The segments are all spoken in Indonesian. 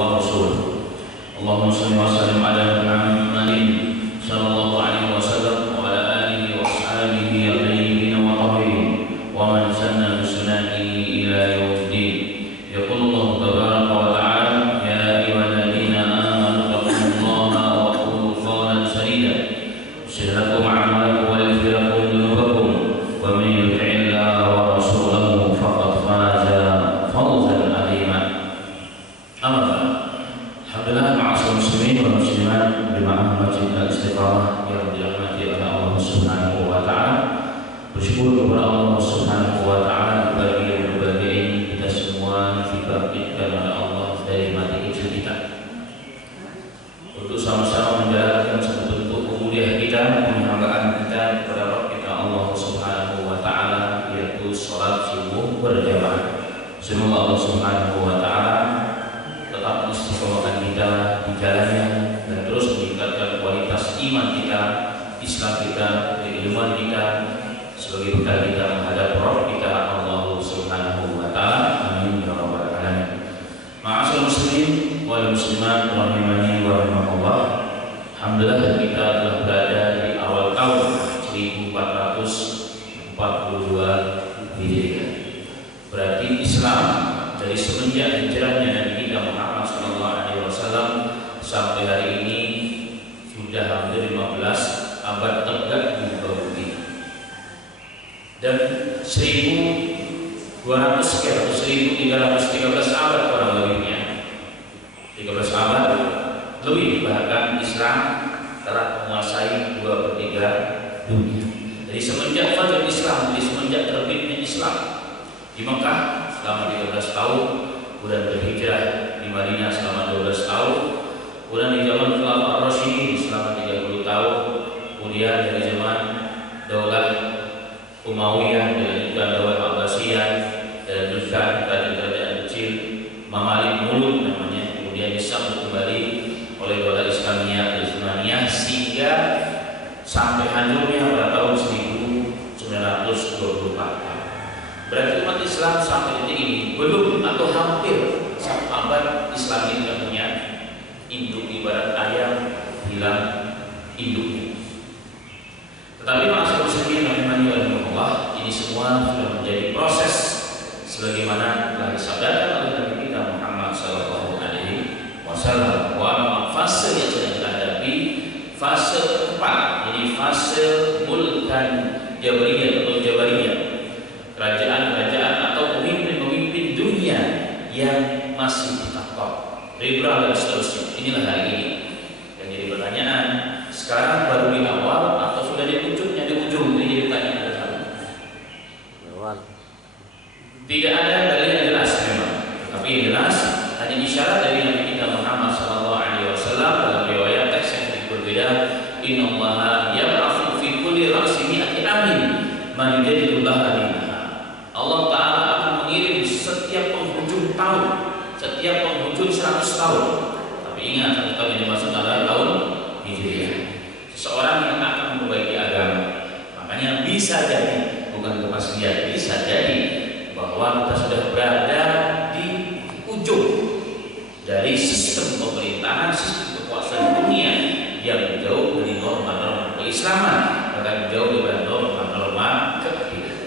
ورسوله. اللهم صل وسلم على محمد صلى الله عليه وسلم وعلى آله وأصحابه الطيبين الطاهرين ومن سن بسنته إلى يوم الدين. يقول الله تبارك وتعالى: يا أيها الذين آمنوا اتقوا الله وقولوا قولا سديدا يصلح لكم أعمالكم ويغفر لكم ذنوبكم ومن يطع الله ورسوله فقد فاز فوزا عظيما. أما بعد، alhamdulillah ma'asyiral muslimin wal muslimat jemaah Masjid Al-Istiqamah yang dirahmati oleh Allah Subhanahu wa taala. Bersyukur kepada Allah Subhanahu wa taala bagi ini kita semua dibangkitkan oleh Allah dari mati kecil kita untuk sama-sama menjalankan satu bentuk ubudiyah kita, penghambaan kita kepada Rabb kita Allah Subhanahu wa taala, yaitu salat subuh berjamaah. Semoga Allah Subhanahu wa taala tetap istiqomahkan kita di jalannya dan terus meningkatkan kualitas iman kita, Islam kita, keilmuan kita sebagai bekal kita menghadap Rabb kita Allah Subhanahu wa taala. Amin ya rabbal alamin. Ma'asyiral muslimin wal muslimat rahimani wa rahimakumullah. Alhamdulillah kita telah berada di awal tahun 1442 Hijriah. Berarti Islam dari semenjak hijrahnya Nabi kita Muhammad SAW sampai hari ini sudah hampir 15 abad tegak di muka bumi. Dan 1200 sekian atau 1313 abad kurang lebihnya, 13 abad lebih bahkan Islam telah menguasai 2/3 dunia. Jadi semenjak fajr Islam, jadi semenjak terbitnya Islam di Mekah selama 13 tahun, kemudian berhijrah di Madinah selama 12 tahun, kemudian di zaman Khulafaur Rasyidin selama 30 tahun, kemudian dari zaman Daulah Umayyah dilanjutkan Daulah Abbasiyah dan teruskan kerajaan kecil Mamalik Muluk namanya, kemudian disambut kembali oleh Daulah Islamiyah sehingga sampai hancurnya pada tahun 1924. Berarti umat Islam sampai detik ini belum atau hampir satu abad Islam ini tidak punya induk, ibarat ayam hilang induknya. Tetapi maksud muslimin rahimani wa rahimakumullah, ini semua sudah menjadi proses sebagaimana telah disabdakan oleh Nabi kita Muhammad sallallahu alaihi wasallam. Wa fase yang sedang kita hadapi fase keempat, ini fase mulkan jabariyah atau jabariyah, kerajaan-kerajaan atau pemimpin-pemimpin dunia yang masih ditakluk, liberal dan seterusnya. Inilah hari ini yang jadi pertanyaan. Sekarang baru di awal atau sudah di ujungnya, di ujung? Ini jadi pertanyaan bersama. Tidak ada dalil yang jelas memang, tapi yang jelas hanya isyarat dari Nabi kita Muhammad SAW dalam riwayat teks yang berbeda. Innallaha yab'atsu fi kulli ra'si mi'ati amin man yajidullah adina. Allah Ta'ala akan mengirim setiap penghujung tahun, setiap penghujung 100 tahun. Tapi ingat, 100 tahun yang dimaksud adalah tahun Hijriah. Seseorang yang akan memperbaiki agama. Makanya bisa jadi, bukan kepastian, bisa jadi bahwa kita sudah berada di ujung dari sistem pemerintahan, sistem kekuasaan dunia yang jauh dari norma-norma keislaman, bahkan jauh dari norma-norma keadilan.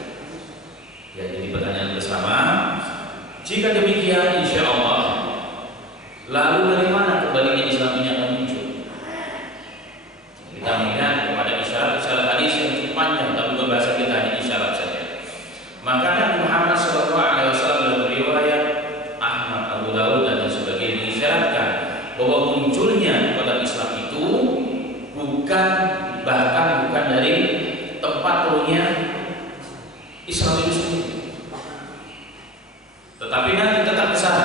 Ya, jadi pertanyaan bersama, jika demikian insya Allah, lalu dari mana kembalinya Islam ini akan muncul? Kita melihat kepada isyarat-isyarat hadis yang cukup panjang, tapi berbahasa kita hanya isyarat saja. Maka Nabi Muhammad SAW dalam riwayat Ahmad, Abu Dawud dan sebagainya mengisyaratkan bahwa munculnya kepada Islam itu bahkan bukan dari tempat turunnya Islam itu sendiri, tetapi nanti tetap besar.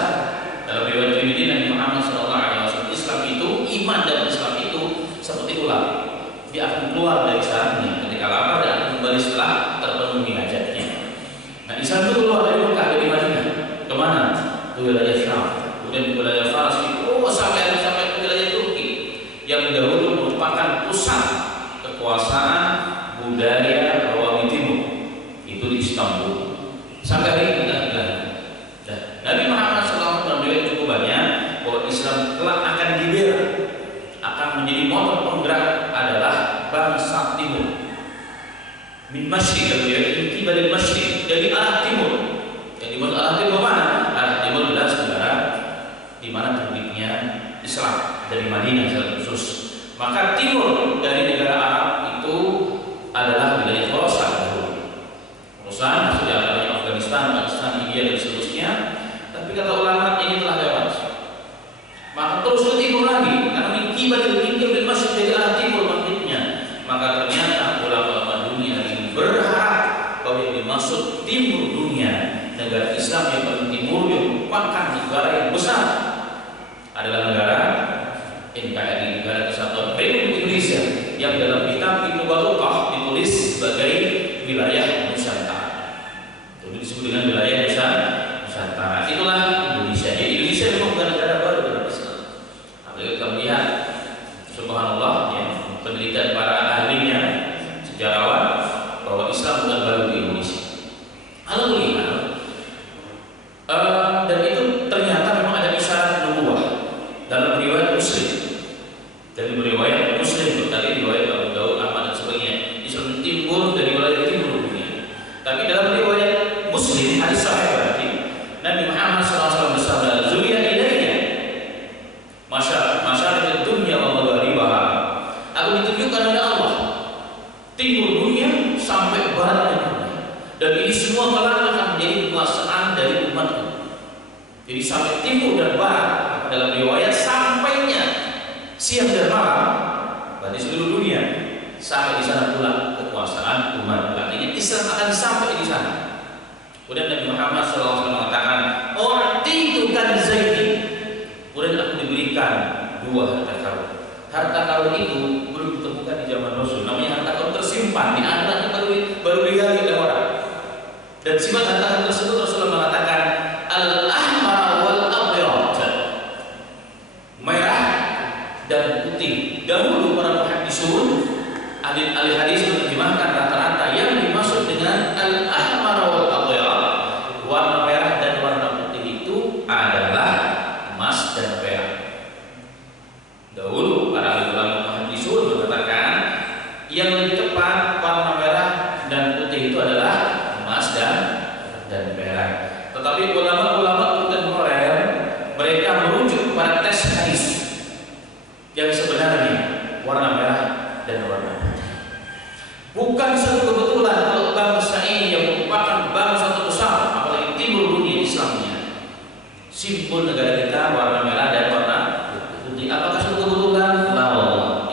Dalam riwayat Tirmidzi Nabi Muhammad SAW, Islam itu, iman dan Islam itu seperti ular, dia akan keluar dari sarangnya ketika lapar dan akan kembali setelah terpenuhi hajatnya. Nah, Islam itu keluar dari Mekah, dari Madinah, kemana? Ke wilayah Syam, kemudian ke wilayah Fars, sampai ke wilayah Turki yang dahulu merupakan pusat kekuasaan budaya Rawawi Timur, itu di Istanbul. Sampai hari ini Nabi Muhammad SAW dalam riwayat cukup banyak bahwa Islam Islam kelak akan dibela, akan menjadi motor penggerak adalah bangsa timur. Min masyriq, dari kiblat masyriq, dari arah timur. Yang dimaksud arah timur mana? Arah timur adalah negara di mana terbitnya Islam, dari Madinah secara khusus. Maka timur dari negara Arab itu adalah wilayah Khorasan dahulu. Khorasan maksudnya adalah Afghanistan, Pakistan, India dan seterusnya. Tapi kata ulama ini telah lewat. Maka terus ke timur lagi, karena min kiblat dan masyriq, dari arah timur bangkitnya. Maka ternyata ulama dunia ini berharap bahwa yang dimaksud timur dunia, negara Islam yang paling timur yang merupakan negara yang besar adalah negara NKRI, Negara Kesatuan Republik Indonesia, yang dalam kitab Ibnu Battuta ditulis sebagai wilayah Nusantara. Itu disebut dengan wilayah Nusantara. Itulah Indonesia. Jadi Indonesia memang bukan negara baru dalam Islam. Apalagi kita melihat, subhanallah, ya, penelitian para ahlinya, sejarawan, bahwa Islam bukan baru di Indonesia. Alhamdulillah. Dan itu ternyata memang ada isyarat nubuwah dalam riwayat Muslim. Dari riwayat Muslim, tadi riwayat Abu Daud, Ahmad dan sebagainya, Islam timbul dari wilayah timur dunia. Tapi dalam riwayat Muslim, hadis sahih berarti Nabi Muhammad SAW bersabda, "Zuliya ilayya masyarakat dunia wa magharibaha." Aku ditunjukkan oleh Allah timur dunia sampai baratnya dunia. Dan ini semua kelak akan menjadi kekuasaan dari umatku. Jadi sampai timur dan barat, dalam riwayat sampainya siang dan malam, berarti seluruh dunia, sampai di sana pula kekuasaan umat. Artinya Islam akan sampai di sana. Kemudian Nabi Muhammad SAW mengatakan, "U'titu kanzaini." Kemudian aku diberikan 2 harta karun. Harta karun itu belum ditemukan di zaman Rasul. Namanya harta karun tersimpan di akhiratnya, baru digali oleh orang. Dan sifat harta karun tersebut Rasulullah mengatakan, "Al-ahmar wal abyad." Merah dan putih. Dahulu para muhaddisun, ahli hadis menerjemahkan rata-rata yang dimaksud dengan al-ahmar wal abyad, warna merah dan warna putih itu adalah emas dan perak. Dahulu para ahli ulama muhaddisun mengatakan yang lebih tepat warna merah dan putih itu adalah emas dan perak. Tetapi ulama-ulama kontemporer mereka merujuk kepada tes hadis yang sebenarnya warna merah dan warna putih. Bukan suatu kebetulan kalau bangsa ini yang merupakan bangsa terbesar, apalagi timur dunia Islamnya, simbol negara kita warna merah dan warna putih. Apakah suatu kebetulan? La,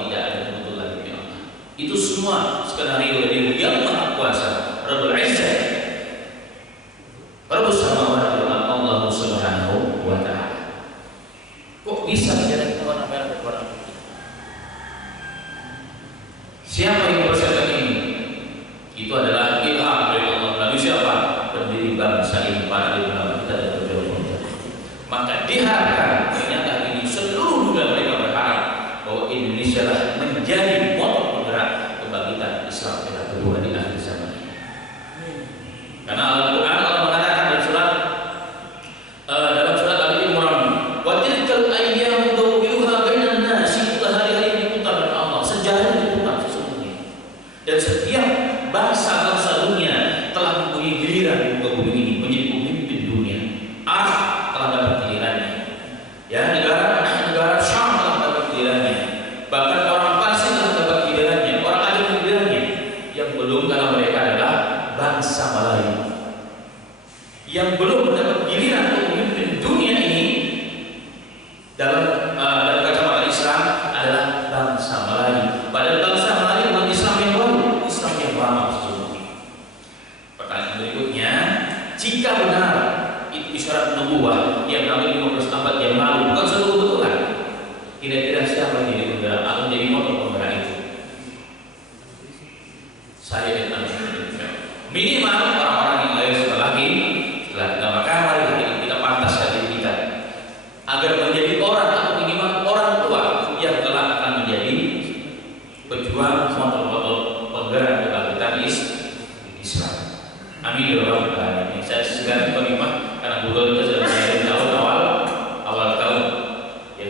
tidak ada kebetulan ini. Itu semua skenario dari Yang Maha Kuasa, Rabbul Izzah, Rabbus Samawati wal Ardh, Allah Subhanahu wa Ta'ala. Kok bisa negara kita warna merah dan warna putih? Siapa yang mempersiapkan ini? Itu adalah ilham dari Allah. Lalu siapa? Pendiri bangsa ini, para ulama kita dan berjauh. Maka diharapkan, ternyata ini seluruh dunia mereka berharap bahwa Indonesia lah menjadi motor penggerak kebangkitan Islam yang kedua di akhir zaman ini. Karena Al-Quran Allah mengatakan dalam surat Al-Imran, "Wa tilkal ayyamu dawiluha bainan nas." Itulah hari-hari yang diputar oleh Allah, sejarah diputar sesungguhnya. Dan setiap bangsa-bangsa dunia telah mempunyai giliran di muka bumi ini menjadi pemimpin dunia. Arab telah dapat gilirannya. Ya, negara Syam telah dapat gilirannya. Bahkan orang Parsi telah dapat gilirannya, orang Arab gilirannya. Yang belum, karena mereka adalah bangsa Melayu, yang belum mendapat giliran untuk memimpin dunia ini dalam kacamata Islam adalah bangsa Melayu. Padahal bangsa Melayu bukan Islam yang baru, Islam yang lama sesungguhnya. Pertanyaan berikutnya, jika benar itu isyarat nubuwah yang Nabi 15 abad yang lalu, bukan suatu kebetulan, kira-kira siapa yang jadi penggerak atau jadi motor penggerak itu? Saya dan minimal orang-orang yang lain setelah kita, maka mari kita pantaskan diri kita agar menjadi orang atau minimal orang tua yang telah akan menjadi pejuang motor-motor penggerak kebangkitan Islam. Amin ya rabbal alamin. Saya segera penerima karena Google itu sudah saya tahun awal tahun, ya,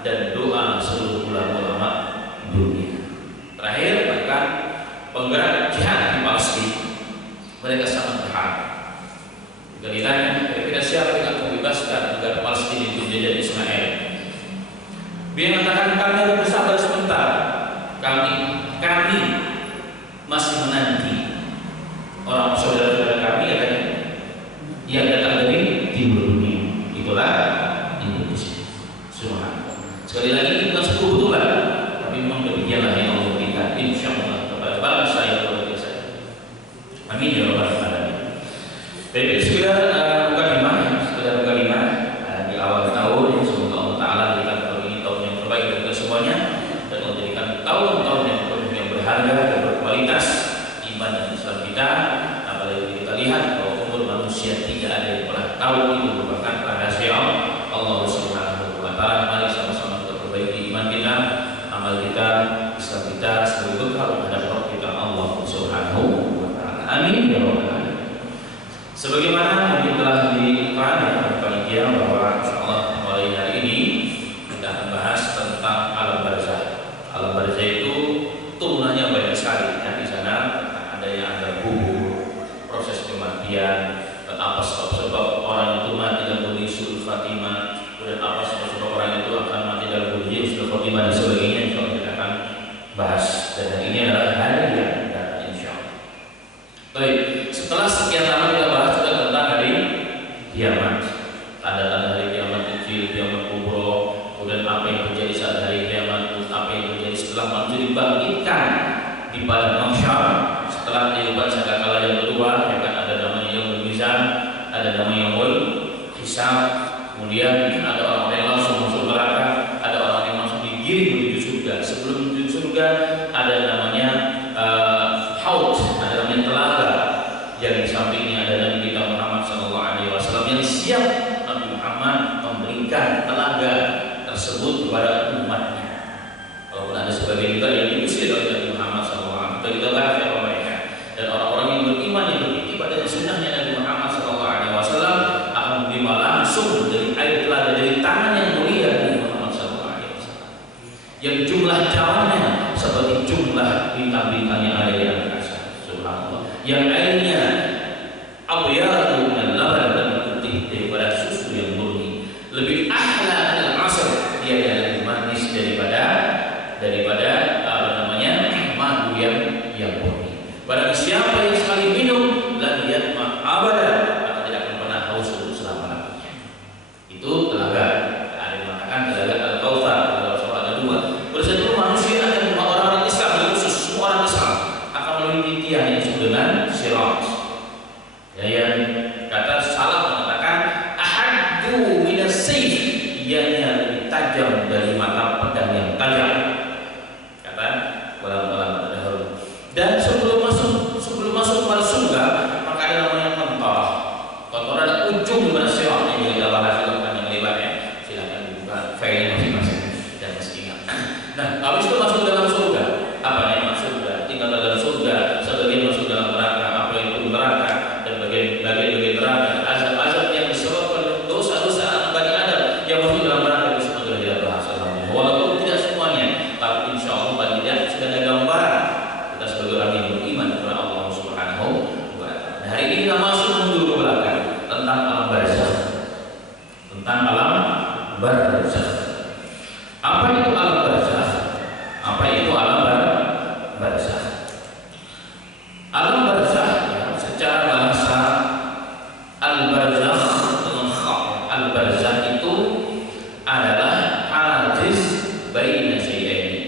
dan doa seluruh ulama dunia. Terakhir, bahkan penggerak jihad di Palestina, mereka sangat berharap. Jika ditanya, kira-kira siapa yang akan membebaskan negara Palestina itu dijajah Israel? Dia mengatakan, kami harus bersabar sebentar. Kami masih menanti orang saudara-saudara kami yang datang dari timur dunia. Itulah Indonesia. Subhanallah. Sekali lagi itu bukan sebuah kebetulan, tapi memang demikianlah yang Allah berikan, insyaallah, kepada bangsa yang luar biasa. Amin ya rabbal alamin. Baik, sekedar mukadimah di awal tahun, semoga Allah Taala berikan tahun ini tahun yang terbaik bagi kita semuanya, dan Allah jadikan tahun-tahun yang penuh yang berharga dan berkualitas iman dan Islam kita. Apalagi kita lihat bahwa umur manusia tidak ada yang pernah tahu, itu merupakan rahasia Allah Subhanahu wa Ta'ala. Mari sama-sama kita perbaiki iman kita, amal kita, Islam kita sebagai bekal menghadap kita Allah Subhanahu wa Ta'ala. Amin ya rabbal alamin. Sebagaimana mungkin telah diiklan oleh panitia bahwa insyaallah mulai hari ini kita akan bahas tentang alam barzah. Alam barzah itu turunannya banyak sekali. Di sana ada yang ada kubur, proses kematian, dan apa sebab orang itu mati dalam kondisi husnul khatimah, kemudian apa sebab orang itu akan mati dalam kondisi husnul khatimah dan sebagainya. Insyaallah kita akan bahas, dan hari ini adalah hari yang datang insyaallah. Baik, setelah sekian lama kita bahas juga tentang hari kiamat, tanda-tanda hari kiamat kecil, kiamat kubro, kemudian apa yang terjadi saat hari kiamat, apa yang terjadi setelah manusia dibangkitkan di padang mahsyar, setelah kehidupan sangkakala yang kedua, ya kan, ada namanya yaumul mizan, ada namanya yaumul hisab, kemudian ada orang yang langsung masuk neraka, ada orang yang langsung digiring menuju surga. Sebelum menuju surga ada namanya haud, ada namanya telaga, yang di sampingnya ada Nabi kita Muhammad SAW yang siap Nabi Muhammad memberikan telaga tersebut kepada umatnya. Walaupun ada sebagian juga yang diusir oleh Nabi Muhammad SAW, kita bahas siapa mereka. Dan orang-orang yang beriman yang berikti pada sunnahnya Nabi Muhammad SAW akan menerima langsung dari air telaga dari tangan yang mulia Nabi Muhammad SAW, yang jumlah cawannya seperti jumlah bintang-bintang yang ada di angkasa. Subhanallah. Yang airnya abyadu minal laban, dan putih daripada susu yang murni, lebih ahla minal asr, dia lebih manis daripada apa namanya madu yang murni. Barang siapa yang sekali minum la yatma abada, maka tidak akan pernah haus untuk selama-lamanya. Itu telaga. Ada yang mengatakan telaga al-kautsar. Ada dua. Bersatu manusia akan orang Islam, khusus semua orang Islam akan melalui tiang yang disebut dengan sirat. Ya, yang kata salah mengatakan ahaddu minas sayf, ianya lebih tajam dari mata pedang yang tajam, kata ulama-ulama terdahulu. Dan sebelum masuk ke surga, maka ada namanya qantarah. Qantarah ada ujung di mana sirat, yang kita bahas dalam yang lebar ya. Silakan dibuka file masing-masing dan mesti ingat. Nah, habis itu masuk dalam surga. Apa yang masuk surga? Tinggal dalam surga, sebagian masuk dalam neraka, apa itu neraka, dan bagian-bagian neraka, azab-azab yang disebabkan dosa-dosa anak Bani Adam yang masuk dalam neraka, itu semua sudah kita bahas. Walaupun tidak semuanya, tapi insya Allah bagi dia sudah ada gambaran kita sebagai orang yang beriman kepada Allah Subhanahu wa Ta'ala. Nah, hari ini kita masuk mundur ke belakang tentang alam barzakh. Tentang alam barzakh. Apa itu alam barzakh? Apa itu alam barzakh? Alam barzakh secara bahasa al-barzakh dengan kha. Al-barzakh itu adalah hajiz baina syai'aini.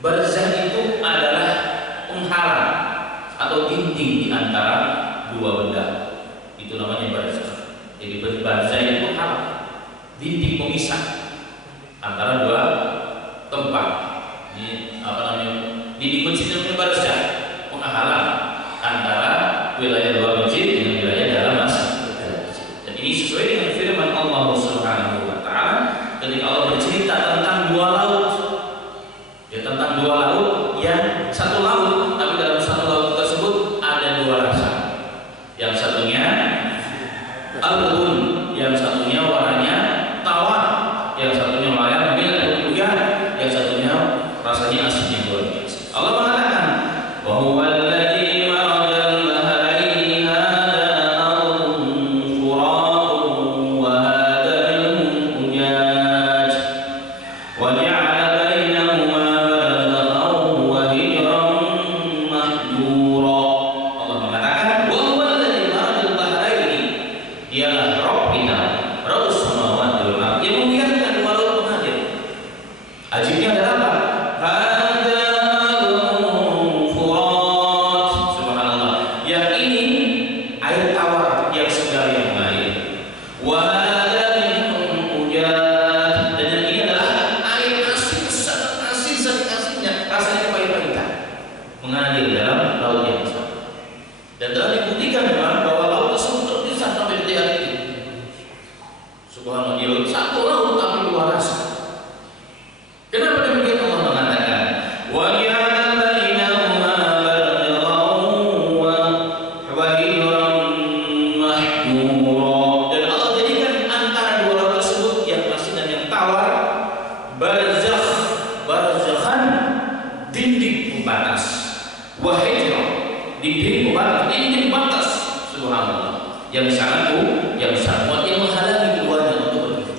Barzakh itu adalah penghalang atau dinding di antara dua benda. Itu namanya barzakh. Jadi barzakh itu penghalang, dinding pemisah antara dua tempat. Ini apa namanya? Dinding masjid namanya barzakh, penghalang antara wilayah luar masjid dengan wilayah dalam masjid. Dan ini sesuai dengan firman Allah Subhanahu wa Ta'ala ketika Allah bercerita tentang dua laut. Ya, tentang dua laut yang satu laut, tapi dalam satu laut tersebut ada dua rasa. Yang satunya al-bun, yang satunya warnanya tawar, yang satunya warna biru. وجعل بينهما برزخا وحجرا محجورا. Allah mengatakan wa huwa alladzi marajal bahraini, dialah Rabb kita, Rabbus samawati wal ardh, yang membiarkan dua laut mengalir. Ajibnya adalah apa? Hada furat, subhanallah, yang ini air tawar yang segar yang mengalir. Wa hada minhum ujad, dan yang ini adalah air asin, sangat asin, sangat asinnya, rasanya pahit-pahitan, mengalir dalam laut yang besar. Dan telah dibuktikan memang bahwa laut tersebut terpisah sampai detik hari ini. Subhanallah, di laut satu laut tapi dua rasa. Kenapa demikian? Allah mengatakan wa ja'ala bainahuma barzakhan wa hijran mahjura, dan Allah jadikan antara dua laut tersebut yang asin dan yang tawar barzakh, barzakhan, dinding pembatas, wa hijran, dinding pembatas, subhanallah, yang sangat kuat, yang menghalangi keduanya untuk berdiri.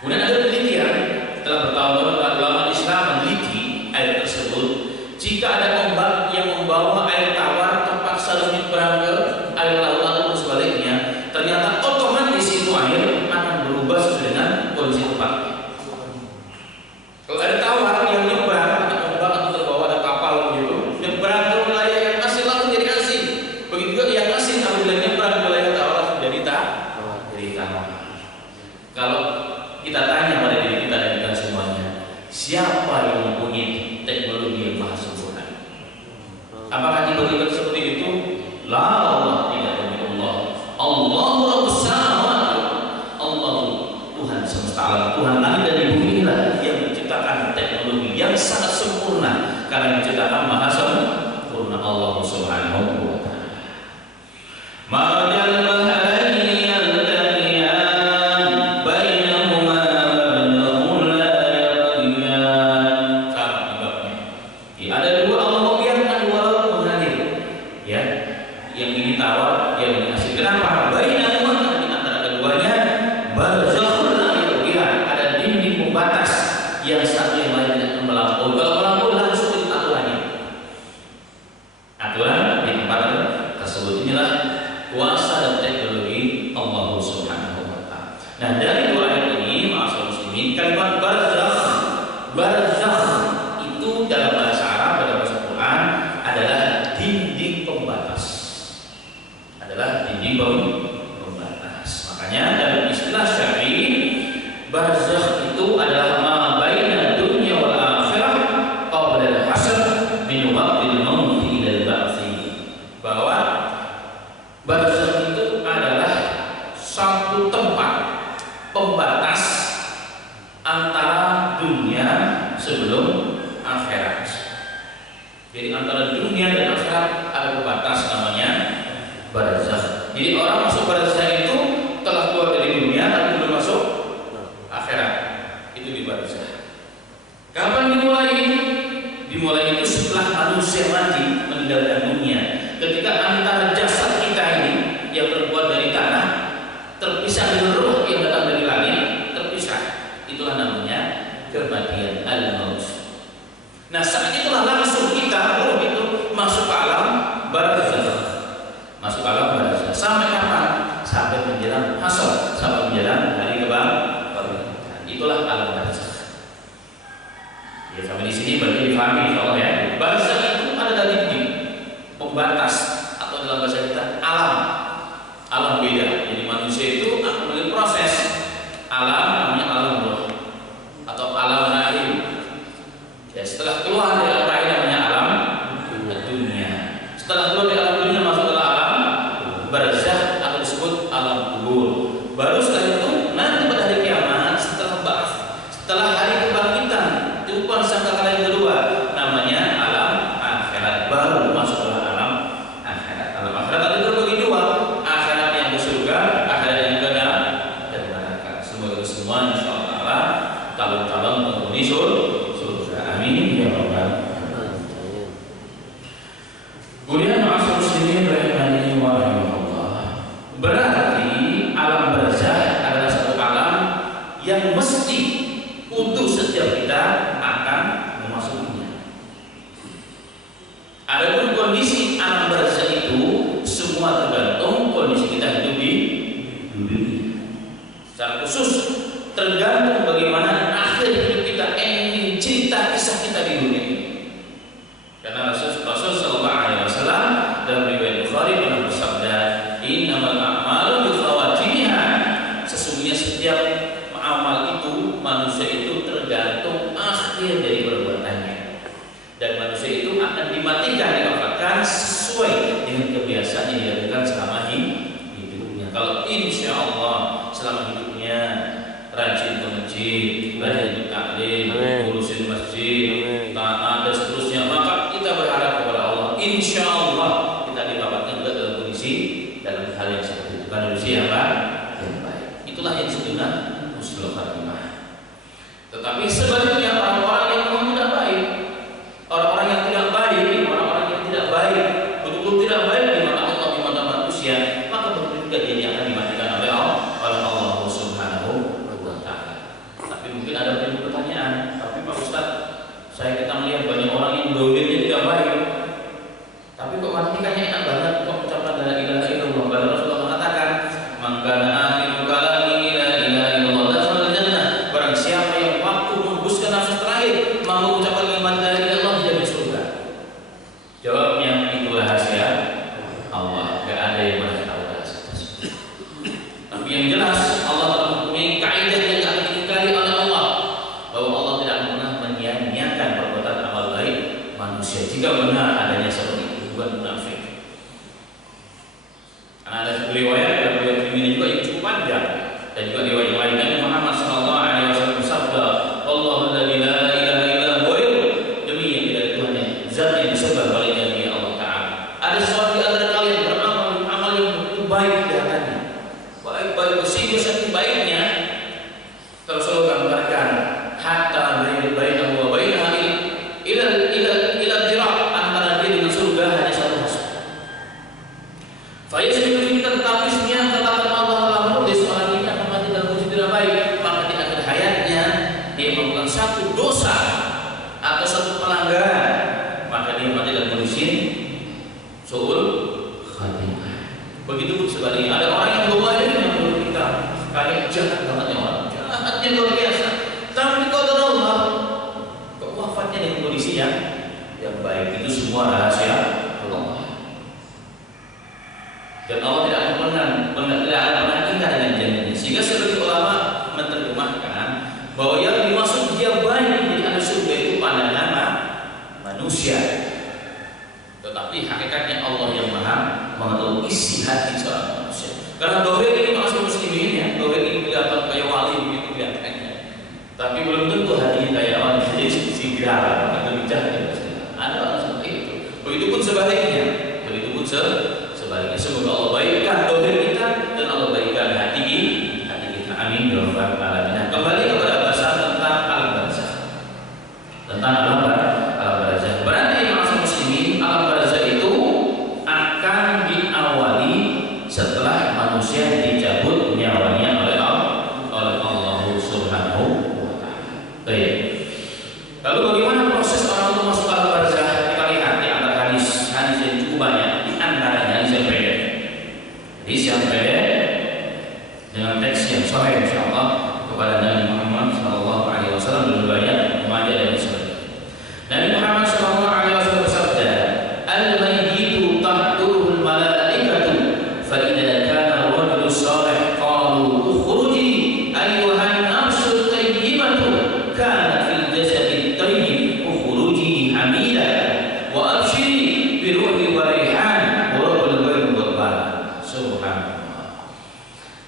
Kemudian ada penelitian, setelah bertahun-tahun ulama Islam meneliti air tersebut, jika ada ombak yang membawa air tawar terpaksa menyeberang ke air laut ataupun sebaliknya, ternyata otomatis itu air akan berubah sesuai dengan kondisi tempat. Kalau air tawar yang nyebrang, ada ombak atau terbawa ada kapal begitu, nyebrang ke wilayah yang asin langsung jadi asin. Begitu juga yang asin apabila nyebrang ke wilayah tawar langsung jadi tawar. Kalau kita tanya pada diri kita dan kita semuanya, siapa yang mempunyai teknologi yang maha sempurna? Apakah tiba-tiba seperti itu? La, Allah tidak, demi Allah. Allahu Rabbus samawati, Allah Tuhan semesta alam, Tuhan langit dan bumi lah yang menciptakan teknologi yang sangat sempurna, karena menciptakan maha sempurna Allah Subhanahu wa taala. Marajal bahraini yaltaqiyan bainahuma barzakhun la yabghiyan. Sama sebabnya. Ya, ada dua, Allah membiarkan dua laut mengalir. Ya, yang ini tawar, yang ini asin. Kenapa? Bainahuma, di antara keduanya barzakhun la yabghiyan, ada dinding pembatas yang satu yang lain tidak melampaui. Kalau melampaui langsung di aturannya. Aturan di tempat tersebut, inilah kuasa dan teknologi Allah Subhanahu wa taala. Nah, dari dua ayat ini, ma'asyiral muslimin, kalimat barzakh itu dalam bahasa Arab, dalam bahasa Quran adalah dinding pembatas. Adalah dinding pembatas. Makanya dalam istilah syar'i, barzakh itu adalah ma baina dunya wal akhirah qabla al-hasr min waqtil maut ila al-ba'tsi. Bahwa barzakh itu adalah satu tempat pembatas antara dunia sebelum akhirat. Jadi antara dunia dan akhirat ada pembatas namanya barzakh. Jadi orang masuk barzakh itu telah keluar dari dunia tapi belum masuk akhirat. Itu di barzakh. Kapan dimulai? Dimulai itu setelah manusia mati meninggalkan dunia. Ketika antara jasad kita ini yang terbuat dari tanah terpisah dengan ruh yang datang dari langit, terpisah. Itulah namanya kematian, al-maut. Nah, saat itulah langsung kita, ruh itu masuk ke alam barzakh. Masuk ke alam barzakh. Sampai kapan? Sampai menjelang hasyr, sampai menjelang hari kebangkitan. Itulah alam barzakh. Ya, sampai di sini berarti difahami insyaallah ya. Barzakh itu adalah dinding pembatas, atau dalam bahasa kita alam beda. Jadi manusia itu akan melalui proses alam, namanya alam roh atau alam rahim. Ya, setelah keluar dari alam rahim namanya alam dunia. Setelah keluar dari alam dunia masuk ke alam barzakh atau disebut alam kubur. Baru setelah itu nanti pada hari kiamat, setelah ba'ats, setelah hari kebangkitan, tiupan sangkakala yang kedua, namanya alam akhirat. Baru masuk ke alam akhirat. Alam akhirat ada terbagi dua, akhirat yang ke surga, akhirat yang ke neraka. Semoga semua insyaallah calon-calon penghuni surga. Amin ya rabbal alamin. Kemudian ma'asyiral muslimin rahimani wa rahimakumullah. Berarti alam barzakh adalah satu alam yang mesti untuk setiap kita akan memasukinya. Adapun kondisi alam barzakh itu semua tergantung kondisi kita hidup di dunia. Secara khusus tergantung bagaimana akhir hidup kita, ending cerita kisah kita di dunia ini. Karena Rasul sallallahu alaihi wasallam dalam riwayat Bukhari pernah bersabda, "Innamal a'malu bi khawatimiha." Sesungguhnya setiap amal itu, manusia itu tergantung akhir dari perbuatannya. Dan manusia itu akan dimatikan, diwafatkan sesuai dengan kebiasaan yang dilakukan selama hidupnya. Kalau insya Allah selama hidupnya rajin ke masjid, rajin ikut taklim, urusin masjid, taat dan seterusnya, maka kita berharap kepada Allah, insya Allah kita diwafatkan juga dalam kondisi dalam hal yang seperti itu. Karena usia apa? Yang baik. Itulah yang disebut dengan husnul khatimah. Tetapi sebaliknya orang-orang yang memang tidak baik, orang-orang yang tidak baik, orang-orang yang tidak baik, betul-betul tidak baik di mata Allah, di mata manusia, maka betul juga dia akan dimatikan oleh Allah Subhanahu wa Ta'ala. Tapi mungkin ada pertanyaan, tapi Pak Ustadz, kita melihat banyak orang yang dohirnya tidak baik, tapi kok matikannya enak banget, kok ucapan la ilaha illallah. Bahkan Rasulullah mengatakan, "Man kana akhiru kalamihi la ilaha illallah dakhala jannah." Barang siapa yang waktu menghembuskan nafas terakhir mau mengucapkan kalimat la ilaha illallah, dia masuk surga. Jawabnya itu rahasia Allah, gak ada yang mana tahu rahasia tersebut. Tapi yang jelas Allah telah mempunyai kaidah yang gak diingkari oleh Allah, bahwa Allah tidak pernah menyia-nyiakan perbuatan amal baik manusia jika benar adanya seperti itu, bukan munafik. Karena ada satu riwayat ini juga yang cukup panjang, dan juga riwayat yang lain Nabi Muhammad sallallahu alaihi wasallam bersabda, "Allahu la ilaha illa huwa," demi yang tidak ada Tuhan yang zat yang disembah baliknya dia Allah Ta'ala. Ada sesuatu di antara kalian beramal amal yang begitu baik di hatinya, baik sehingga saking baiknya terus selalu gambarkan hatta bainahu wa bainaha ila diraq, antara dia dengan surga hanya satu hasab. Fayasbiqu kita, tetapi sebenarnya katakan Allah telah menulis orang ini akan mati dalam kondisi tidak baik, maka di akhir hayatnya dia melakukan satu dosa atau satu pelanggaran, maka dia mati dalam kondisi su'ul khatimah. Begitu pun sebaliknya, ada orang yang berwajib yang menurut kita kayak jahat banget ya, orang jahatnya luar biasa, tapi qadar Allah kok wafatnya dengan kondisi yang baik. Itu semua rahasia Allah. Dan Allah tidak akan pernah ingkar dengan janjinya. Sehingga sebagian ulama menerjemahkan bahwa yang dimaksud dia baik menjadi ahli surga itu pandangan manusia, tetapi hakikatnya Allah yang maha mengetahui isi hati seorang manusia. Karena dohir ini maksud muslimin ya, dohir ini kelihatan kayak wali begitu kelihatannya, tapi belum tentu hatinya kayak wali. Jadi segera atau bijak ya, ada orang seperti itu. Begitupun sebaliknya, sebaliknya. Semoga Allah baikkan dohir kita dan Allah baikkan hati kita. Amin ya rabbal alamin. Nah, kembali kepada bahasan tentang alam barzakh. Tentang alam barzakh. Berarti maksud muslimin, alam barzakh itu akan diawali setelah manusia dicabut nyawanya oleh Allah Subhanahu wa Ta'ala. Baik. Lalu bagaimana proses orang itu masuk alam barzakh? Kita lihat di antara hadis yang cukup banyak. Di antaranya hadis yang pendek dengan teks yang sahih insyaallah kepada Nabi Muhammad sallallahu alaihi wasallam, lebih banyak remaja dan sebagainya. Nabi Muhammad sallallahu alaihi wasallam bersabda, "Al-mayyitu tahduruhu al-malaikatu fa idza kana ar-rajulu salih qalu ukhruji ayyuhan nafsul tayyibatu kana fil jasadi tayyib ukhruji hamida wa abshiri bi ruhi wa rihan wa rabbul ghaib wal balad." Subhanallah.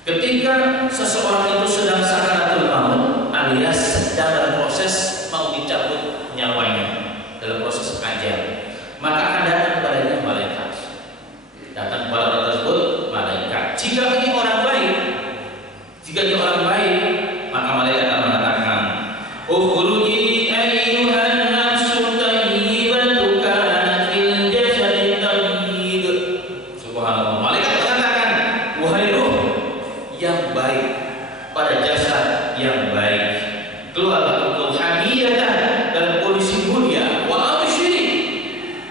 Ketika seseorang itu sedang sakaratul maut alias sedang dalam proses mau dicabut nyawanya, dalam proses ajal, maka akan datang kepadanya malaikat. Datang kepada orang tersebut malaikat. Jika ini orang baik, maka malaikat akan mengatakan, "Ukhruji ayyuhan nafsul tayyibatu kana fil jasadi tayyib." Subhanallah. Malaikat mengatakan, "Wahai ruh yang baik pada jasad yang baik." keluarlah engkau hadiyatan dalam kondisi mulia wa absyiri,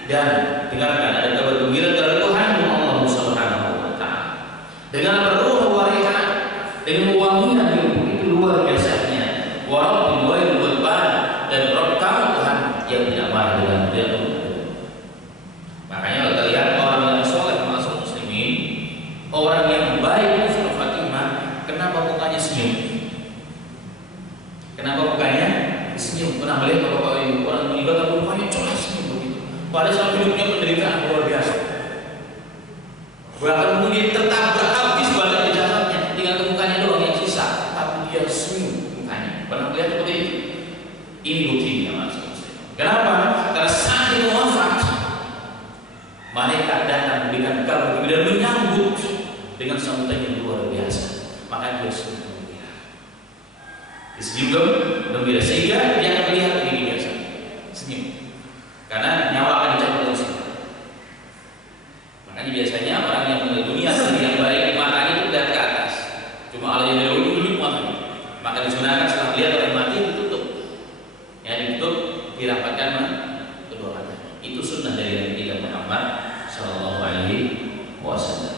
dan dengarkan ada kabar gembira dari Tuhanmu Allah Subhanahu wa taala. Dengan berruh warihan, dengan wangian yang begitu luar biasanya. Wa rabbil wail wal ban, dan Rabb kamu Tuhan yang tidak marah dengan dia. Makanya kita lihat orang yang soleh masuk muslimin, orang yang baik husnul khatimah, kenapa mukanya senyum? Kenapa mukanya senyum? Pernah melihat kalau orang meninggal tapi mukanya cerah senyum begitu? Padahal selama hidupnya penderitaan luar biasa. Bahkan mungkin tertabrak habis badan jasadnya, tinggal ke mukanya doang yang sisa, tapi dia senyum mukanya. Pernah melihat seperti itu? Ini buktinya mas. Kenapa? Karena saat dia wafat, malaikat datang memberikan kabar dan menyambut dengan sambutan yang luar biasa. Maka dia senyum gembira. Senyum gembira sehingga dia akan melihat ini biasa senyum. Karena nyawa akan dicabut dari sini. Makanya biasanya orang yang meninggal dunia yang baik matanya itu lihat ke atas. Cuma Allah yang dari ujung matanya. Maka disunahkan setelah melihat orang mati ditutup. Ya ditutup, dirapatkan kedua mata. Itu sunnah dari Nabi kita Muhammad Sallallahu Alaihi Wasallam.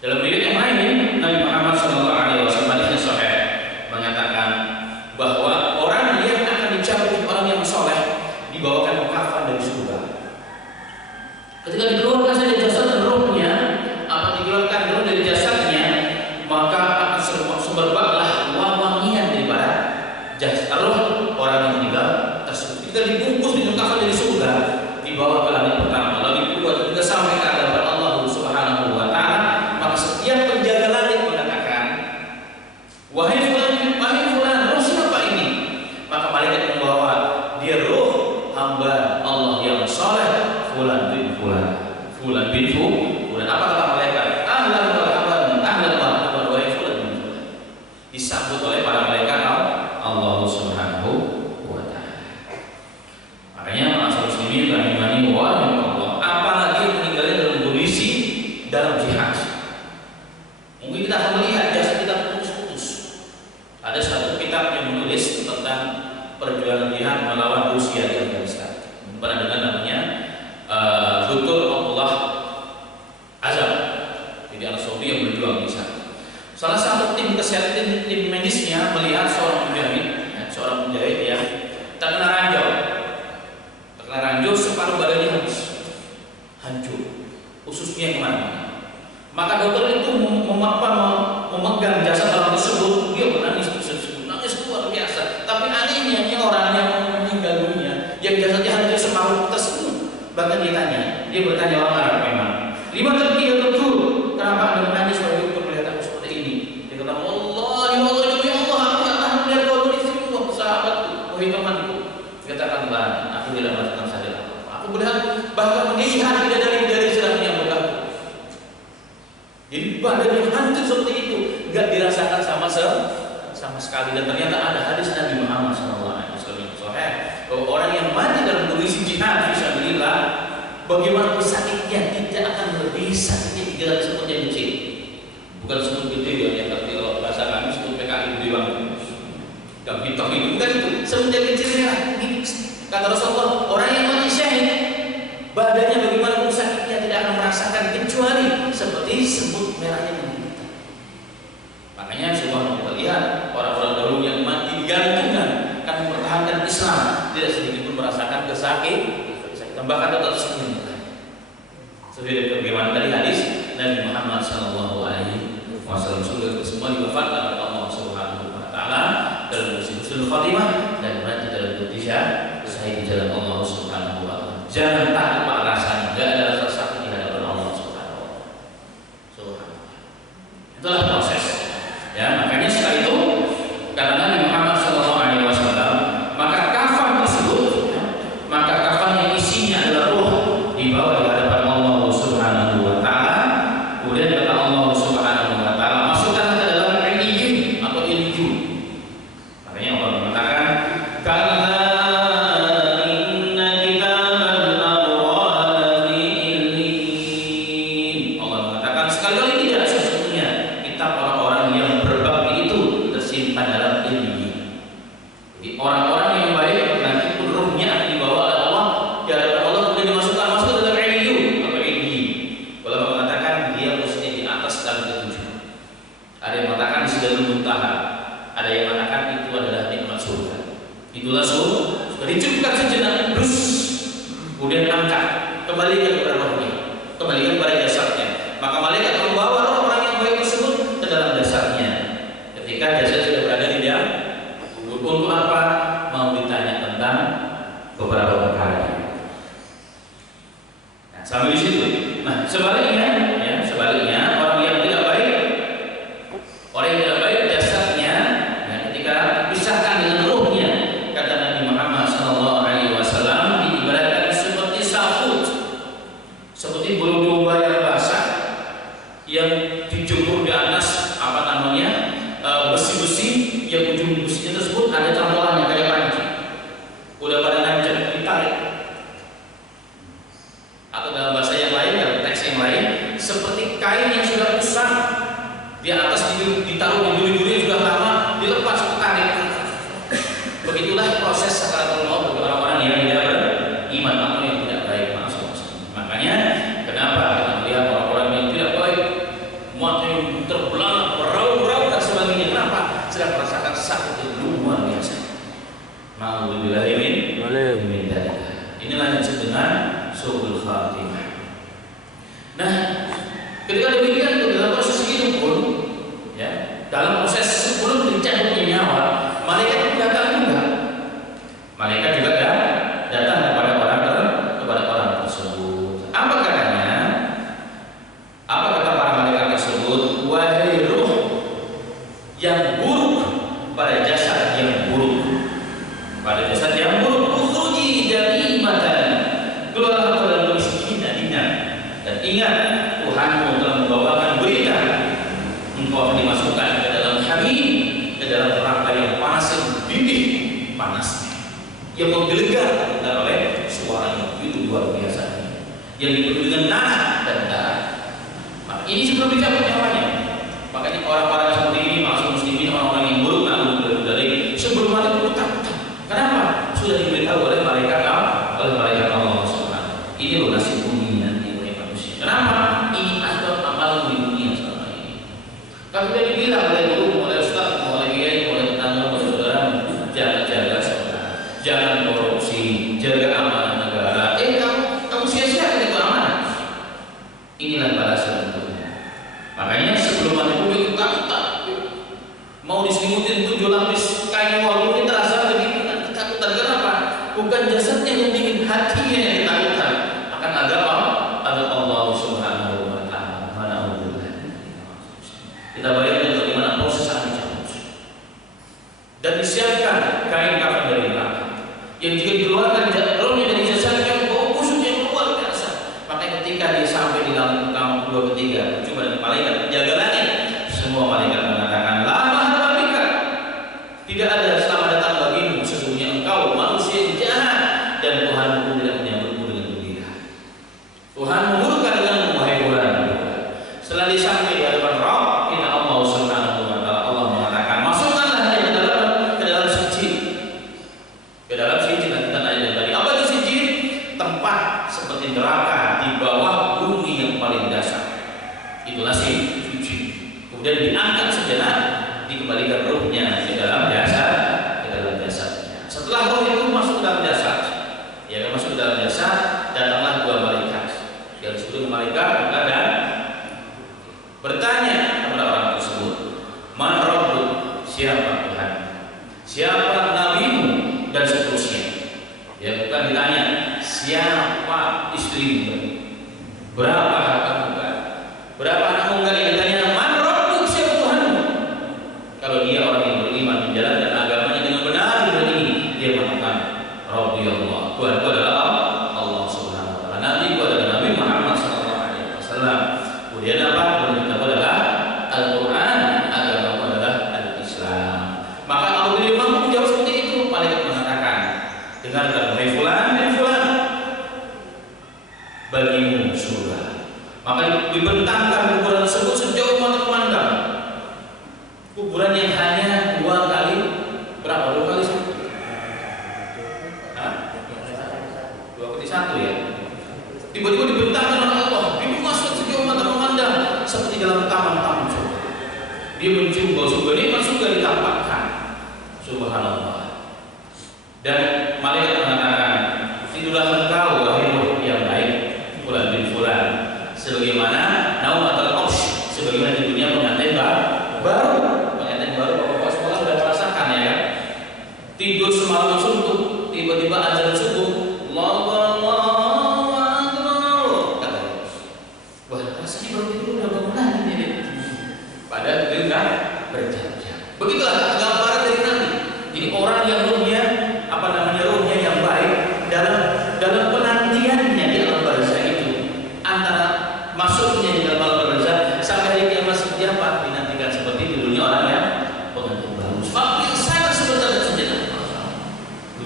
Dalam riwayat yang lain, Nabi Muhammad Sallallahu Alaihi Wasallam hadisnya sahih mengatakan bahwa orang yang akan dicabut orang yang soleh dibawakan kafan dari surga. Ketika dikeluarkan saja jasad dan rohnya, apa dikeluarkan roh dari jasadnya, maka akan sumberbaklah wangian daripada jasad roh orang yang meninggal tersebut. Ketika dibungkus dengan kafan dari surga, dibawa ke langit pertama, lalu kedua, ketiga sampai ke hadapan Allah Subhanahu wa taala, maka setiap penjaga langit mengatakan, wahai fulan, roh siapa ini? Maka malaikat membawa dia roh hamba Allah yang saleh, fulan bin fulan. Apa kata malaikat? Ahlan wa marhaban, wahai fulan bin fulan. Disambut oleh para malaikat Allah Subhanahu wa taala. Makanya ma'asyiral muslimin rahimani wa rahimakumullah, apalagi meninggalnya dalam kondisi dalam jihad. Mungkin kita akan melihat jasad kita putus-putus. Ada satu kitab yang menulis tentang perjuangan jihad melawan Rusia di Afghanistan. Pernah dengar namanya Dr. Abdullah Azam. Jadi Al-Saudi yang berjuang di sana. Salah satu tim kesehatan, tim medisnya melihat seorang mujahid yang terkena ranjau, separuh badannya habis, hancur, ususnya kemana-mana. Maka dokter itu memegang jasad orang tersebut, dia menangis luar biasa. Tapi anehnya orang yang meninggal dunia, yang jasadnya hancur separuh tersebut, bahkan dia bertanya orang Arab memang, lima terkira betul, kenapa anda menangis kalau dokter melihat aku seperti ini? Dia kata, Allah, ya Allah, aku tak tahan melihat kau beristimewa, sahabatku, wahai temanku. Katakanlah, aku tidak merasakan sadar apa-apa. Aku bahkan melihat dari sedangnya mukaku. Jadi badan yang hancur seperti itu nggak dirasakan sama sekali. Dan ternyata ada hadis Nabi Muhammad SAW bahwa orang yang mati dalam kondisi jihad fisabilillah, bagaimana sakitnya tidak akan lebih sakitnya di dalam semut yang kecil. Bukan semut gede yang kalau bahasa kami semut PKI gede banget. Gak hitam itu bukan itu. Semut yang kecilnya kata Rasulullah, orang yang mati syahid badannya bagaimana pun sakitnya tidak akan merasakan kecuali seperti semut merahnya yang kita. Makanya subhanallah kita lihat orang-orang dahulu yang mati digantungkan kan mempertahankan Islam, tidak sedikit pun merasakan kesakitan, bahkan tetap senyum. Seperti bagaimana tadi hadis Nabi Muhammad SAW, semua diwafatkan oleh Allah Subhanahu wa taala dalam husnul khatimah dan mati dalam kondisi syahid di jalan Allah Subhanahu wa taala. Jangan takut pak rasanya, enggak ada rasa sakit di hadapan Allah Subhanahu wa taala. Itulah proses. Ya, makanya setelah itu karena Nabi Muhammad SAW, maka kafan tersebut, maka kafan yang isinya adalah ruh dibawa di hadapan Allah Subhanahu wa taala. Kemudian kata Allah Subhanahu wa taala, masukkan ke dalam iliyyin atau ilijun. Makanya Allah mengatakan, kalla inna kitabal abrar Jadi orang-orang yang baik nanti pun ruhnya akan dibawa oleh Allah di hadapan Allah, kemudian dimasukkan masuk ke dalam iliyun atau iliyyin. Kalau mengatakan dia posisinya di atas dalam ketujuh. Ada yang mengatakan di Sidratul Muntaha. Ada yang mengatakan itu adalah nikmat surga. Itulah surga. Dicukupkan sejenak, terus kemudian angkat, kembalikan kepada rohnya, kembalikan kepada jasadnya. Maka malaikat membawa roh orang yang baik tersebut ke dalam jasadnya. Ketika jasad sudah berada di dalam kubur, untuk apa? Mau ditanya tentang beberapa perkara. Nah, sampai di situ. Nah, sebaliknya, ya, sebaliknya orang yang tidak baik, orang yang tidak baik jasadnya, ya, ketika dipisahkan dengan rohnya, kata Nabi Muhammad SAW diibaratkan seperti sahut, seperti bulu domba yang basah, yang dijemur di atas apa namanya besi-besi, yang ujung besinya tersebut ada campurannya kayak panci, udah pada nancep, ditarik. Atau dalam bahasa yang lain, dalam teks yang lain, seperti kain yang sudah usang di atas ditaruh di duri-duri yang sudah lama, dilepas, ditarik. Begitulah proses sakaratul maut bagi orang-orang yang tidak beriman atau yang tidak baik. Makanya kenapa kita melihat orang-orang yang tidak baik, mata yang terbelah, beraung-raung dan sebagainya. Kenapa? Sedang merasakan sakit yang luar biasa. Ma'udzubillahi min dzalik. Inilah yang disebut dengan su'ul khatimah. Nah, ketika demikian dalam proses hidup pun, ya, dalam proses sebelum dicabutnya nyawa, malaikat datang juga. Malaikat juga datang kepada orang tersebut. Apa katanya? Apa kata para malaikat tersebut? Wahai ruh yang buruk pada jasad yang buruk, pada jasad yang buruk, ukhruji daimatan, keluarlah dalam kemiskinan dan ingat Tuhanmu telah membawakan berita, engkau akan dimasukkan ke dalam hamim, ke dalam neraka yang panas, yang mendidih panasnya, yang menggelegar oleh suara yang begitu luar biasa, yang dipenuhi dengan nanah dan darah. Maka ini sebelum dicabut nyawanya. Makanya orang-orang seperti ini, maksud muslimin, orang-orang yang buruk, dari sebelum mati perlu takut. Kenapa? Sudah diberitahu oleh malaikat Allah Subhanahu. Ini loh nasib bumi nanti oleh manusia. Kenapa? Ini asbab amal di dunia selama ini. Kalau sudah dibilang oleh guru, oleh ustaz, oleh kiai, oleh tetangga, oleh saudara, jaga saudara, jangan korupsi, jaga amanah negara. Kamu sia-sia itu amanah. Inilah balasan untuknya. Makanya sebelum mati pun ketakutan, mau diselimutin 7 lapis kain walaupun terasa begitu ketakutan. Kenapa? Bukan jasadnya yang dingin, hatinya yang ketakutan akan agama Allah Subhanahu wa Ta'ala. Kita bayangkan bagaimana proses dicabut dan disiapkan kain kafan dari neraka yang jika dikeluarkan rohnya dari jasad yang bau busuk yang luar biasa. Maka ketika dia sampai di dalam kamar kedua ketiga, cuma dengan malaikat penjaga langit, semua malaikat mengatakan lama rabbika, tidak ada selamat datang bagimu, sesungguhnya engkau manusia yang jahat dan Tuhanmu tidak menyambutmu dengan gembira. Tuhan memurka dengan wahai Tuhan. Setelah disampai di hadapan Rabb, inna Allah Subhanahu wa Ta'ala, Allah mengatakan masukkanlah dia ke dalam sijil. Ke dalam sijil, nanti kita nanya tadi apa itu sijil? Tempat seperti neraka di bawah bumi yang paling dasar. Itulah sijil. Kemudian diangkat sejenak, dikembalikan ruhnya ke dalam jasadnya. Setelah roh itu masuk ke dalam jasad, ya masuk ke dalam jasad, datanglah 2 malaikat. Yang disebut malaikat dan bertanya kepada orang tersebut, man rabbuk, siapa Tuhan, siapa nabimu, dan seterusnya. Ya, bukan ditanya siapa istrimu, berapa hartamu, berapa anakmu, enggak ditanya man rabbuk, siapa Tuhanmu. Kalau dia orang yang beriman, menjalankan agamanya dengan benar, dia mengatakan Rabbi Allah, Tuhanku adalah Allah Subhanahu wa Ta'ala, Nabi adalah Nabi Muhammad SAW. Kemudian apa? Kemudian adalah Al-Quran, agamamu adalah Al-Islam. Maka kalau dia mampu menjawab seperti itu, malaikat mengatakan, dengarkan hai fulan, bagimu surga. Maka dibentangkan kuburan tersebut sejauh mata memandang. Kuburan yang hanya 2 kali, berapa? 2 kali tiba-tiba dibentangkan oleh Allah, pintu masuk sejauh mata memandang, seperti dalam taman-taman surga. Dia mencium bau surga, nikmat surga ditampakkan. Subhanallah. Dan malaikat mengatakan, tidurlah engkau wahai ruh yang baik, fulan bin fulan, sebagaimana naumatul aush, sebagaimana tidurnya pengantin baru. Pengantin baru bapak-bapak sekolah sudah merasakan ya kan? Tidur semalam suntuk, tiba-tiba azan subuh, Allahu Akbar. Wah, rasanya baru tidur udah bangun lagi nih. Padahal itu kan berjam-jam. Begitulah gambaran dari Nabi. Jadi orang yang ruhnya ruhnya yang baik dalam penantiannya di alam barzah itu, antara masuknya di dalam alam barzah sampai hari kiamat seperti apa, dinantikan seperti tidurnya orang yang pengantin baru. Waktu yang sangat sebentar dan sejenak.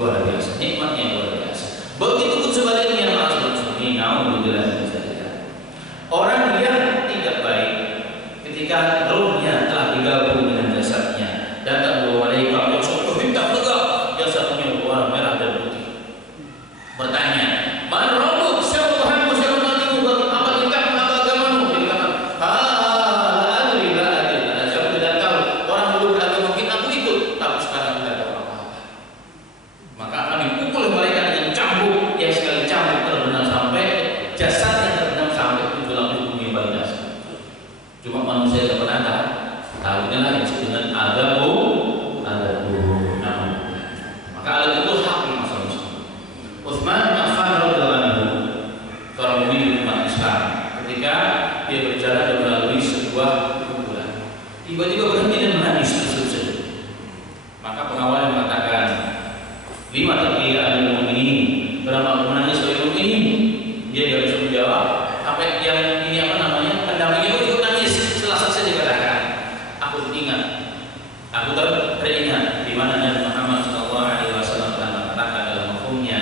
Luar biasa, nikmatnya luar biasa. Begitu pun sebaliknya orang yang tidak baik ketika ruhnya telah digabung dengan jasadnya, datang dua malaikat yang satu hitam tegak, jasadnya berwarna merah dan putih, bertanya, "Man rabbuk? Siapa Tuhanmu? Siapa Nabimu? Apa kitabmu? Apa agamamu?" Dia kata, la adri. Saya tidak tahu. Orang dulu beragama mungkin aku ikut, tapi sekarang tidak ada apa-apa. Maka akan dipukul mereka dengan cambuk, yang sekali cambuk terbenam sampai jasadnya terbenam sampai tujuh lapis bumi balas. Cuma manusia tidak pernah tahu. Inilah yang disebut dengan adabu. Maka ada itu hak di masa Muslim. Utsman bin Affan radhiyallahu anhu, seorang pemimpin umat Islam, ketika dia berjalan dan melalui sebuah kuburan, tiba-tiba berhenti dan menangis terseduh-seduh. Maka pengawal mengatakan, "Lima taqi al-mu'minin?" Berapa menangis oleh mukminin? Dia tidak bisa menjawab. Sampai yang ini pendampingnya ikut nangis. Setelah selesai dikatakan, aku teringat di mana Nabi Muhammad SAW telah mengatakan dalam mafhumnya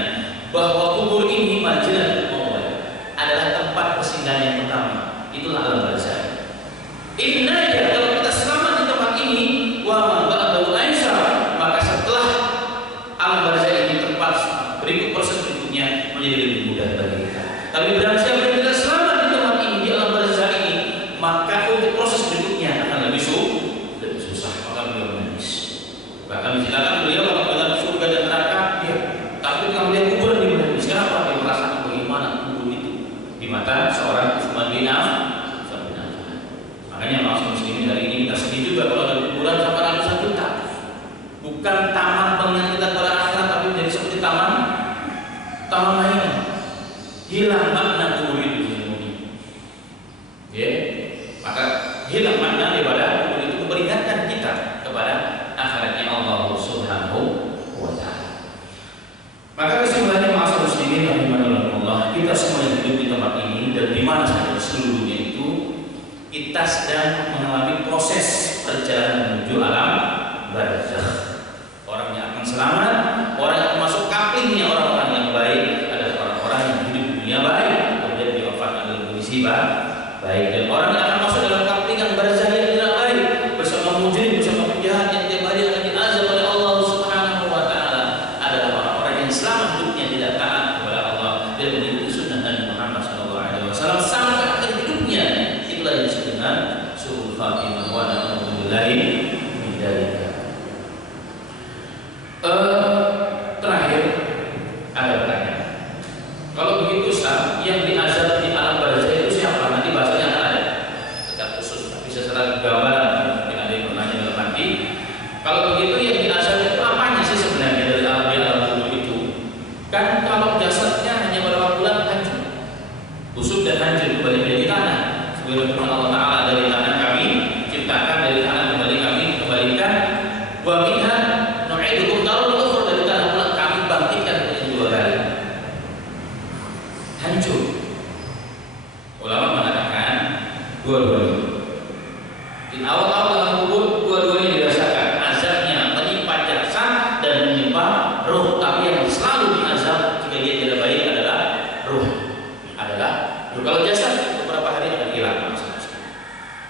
bahwa kubur ini manzilatul awwal, adalah tempat persinggahan yang pertama. Itulah alam barzah. Inna ya, kalau kita selamat di tempat ini, wa ma ba'dahu aisyah, maka setelah alam barzah ini tempat proses berikutnya menjadi lebih mudah bagi kita. Tapi barang siapa yang tidak selamat di tempat ini, di alam barzah ini, maka untuk proses berikutnya akan lebih susah. Maka beliau menangis. Bahkan disilakan beliau kalau melihat surga dan neraka, dia tapi kalau melihat kuburan dia menangis. Kenapa? Dia merasakan bagaimana kubur itu di mata seorang Utsman bin Affan. Makanya maksud muslimin hari ini kita sedih juga kalau ada kuburan sampai ratusan juta. Bukan taman pengingat kita pada akhirat, tapi menjadi seperti taman mainan. Hilang makna kubur itu. Ya, maka hilang makna daripada kubur itu, memperingatkan kita kepada akhiratnya Allah Subhanahu wa Ta'ala. Maka kesimpulannya masalah muslimin rahimahullah, kita semua yang hidup di tempat ini dan di mana saja seluruh dunia itu, kita sedang mengalami proses perjalanan menuju alam barzakh. Orang yang akan selamat, orang yang akan masuk kaplingnya orang-orang yang baik adalah orang-orang yang hidup di dunia baik, kemudian diwafatkan dalam kondisi baik. Dan orang yang akan masuk dalam kaplingan barzakh yang tidak baik, bersama mujrim, bersama penjahat yang tiap hari akan diazab oleh Allah Subhanahu wa Ta'ala, adalah orang-orang yang selama hidupnya tidak taat kepada Allah dan mengikuti sunnah Nabi Muhammad SAW sampai akhir hidupnya. Itulah yang disebut dengan su'ul khatimah wa na'udzubillahi min dzalika. Terakhir ada pertanyaan. Kalau begitu Ustaz, yang diazab di alam barzakh itu siapa? Nanti bahasanya akan ada secara khusus, bisa secara gambaran. Mungkin ada yang bertanya dalam hati. Kalau begitu yang diazab itu apanya sih sebenarnya dari alam kubur itu? Kan kalau jasadnya hanya beberapa bulan hancur, busuk dan hancur, kembali menjadi tanah. Sebagaimana firman Allah Ta'ala, dari tanah kami ciptakan, dari tanah kembali kami kembalikan. Wa minha nu'idukum darul ukhra, dari tanah pula kami bangkitkan menjadi dua kali. Hancur. Ulama mengatakan dua-duanya. Di awal-awal dalam kubur, dua-duanya dirasakan azabnya menimpa jasad dan menimpa ruh. Tapi yang selalu diazab jika dia tidak baik adalah ruh. Kalau jasad beberapa hari akan hilang.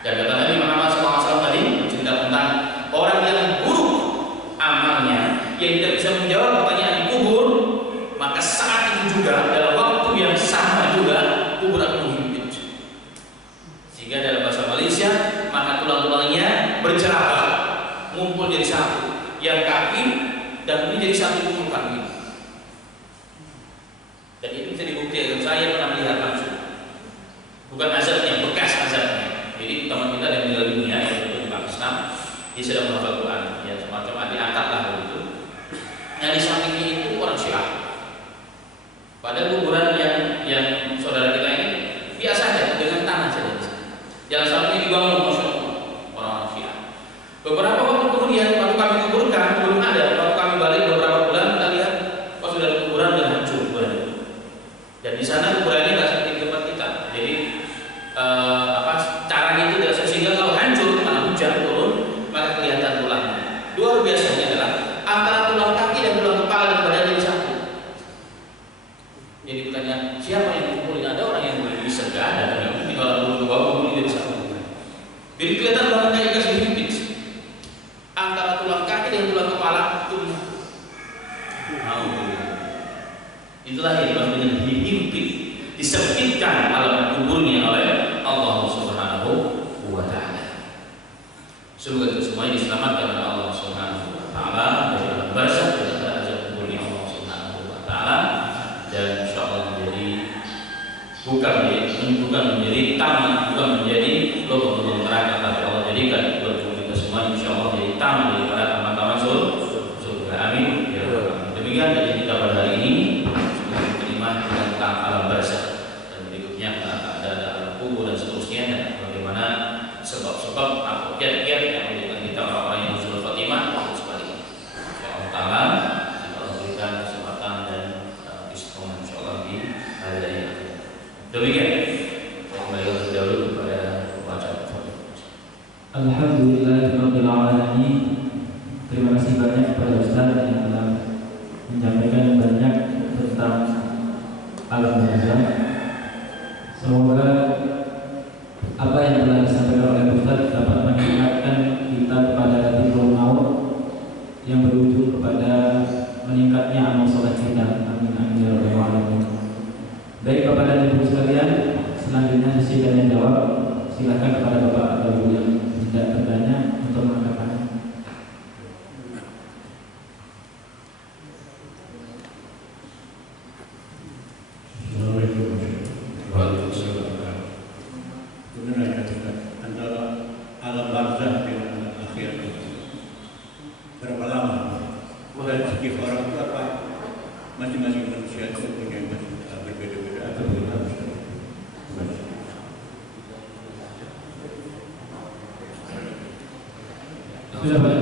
Dan kata Nabi Muhammad SAW tadi cerita tentang orang yang buruk amalnya, yang tidak bisa menjawab pertanyaan di kubur, maka saat itu juga dalam waktu yang sama juga menjadi satu kumpul kami. Dan itu bisa dibuktikan. Saya pernah melihat langsung. Bukan azabnya, bekas azabnya. Jadi teman kita yang meninggal dunia yaitu di Pakistan, dia sedang menghafal Quran, ya semacam diangkat lah begitu. Nah di sampingnya itu orang Syiah. Pada kuburan yang saudara kita ini biasa aja dengan tanah saja. Jangan sampai dibangun masuk orang Syiah. Beberapa waktu kemudian waktu kami kuburkan belum ada. Waktu kami balik beberapa bulan kita lihat pas sudah ada kuburan dan hancur kuburan itu. Dan di sana kuburannya nggak seperti tempat kita. Jadi caranya itu tidak sehingga kalau hancur karena hujan turun maka kelihatan tulangnya. Luar biasanya adalah antara tulang kaki dan tulang kepala dan badan jadi satu. Jadi bertanya siapa yang kumpulin? Ada orang yang boleh bisa nggak ada kan? Mungkin orang dulu ke bawah kumpulin jadi satu. Jadi kelihatan banget kayak kasih himpit antara tulang kaki dan tulang kepala itu. Itulah yang dimaksud dengan dihimpit, disempitkan alam kuburnya oleh Allah Subhanahu wa Ta'ala. Semoga itu semuanya diselamatkan oleh Allah Subhanahu wa Ta'ala dari alam barzakh dan azab kuburnya Allah Subhanahu wa Ta'ala, dan insyaallah menjadi bukan menjadi taman, bukan menjadi lubang-lubang neraka, tapi Allah jadikan buat kita semua insyaallah menjadi taman daripada taman-taman surga. Amin ya rabbal alamin. Demikian dari kita pada hari ini tentang alam barzakh, dan berikutnya ada alam kubur dan seterusnya, dan bagaimana sebab-sebab atau kiat-kiat yang menjadikan kita orang-orang yang husnul khotimah atau sebaliknya. Insyaallah taala kita berikan kesempatan dan istiqomah insyaallah di hari ini. Demikian. Kembali dahulu kepada pembacaan. Alhamdulillahirabbil alamin. Terima kasih banyak kepada Ustaz yang telah menyampaikan banyak tentang alam barzakh. Semoga apa yang telah disampaikan oleh Ustaz dapat meningkatkan kita kepada timbul maut yang berujung kepada meningkatnya amal soleh kita. Amin amin ya rabbal alamin. Baik Bapak dan Ibu sekalian, selanjutnya sesi tanya jawab. Silakan kepada Bapak atau Ibu yang tidak bertanya untuk mengatakan. Antara alam barzakh dengan alam akhirat berapa lama? Dari segi orang itu apa? Masing-masing manusia itu punya berbeda-beda atau berbeda? Sudah Pak.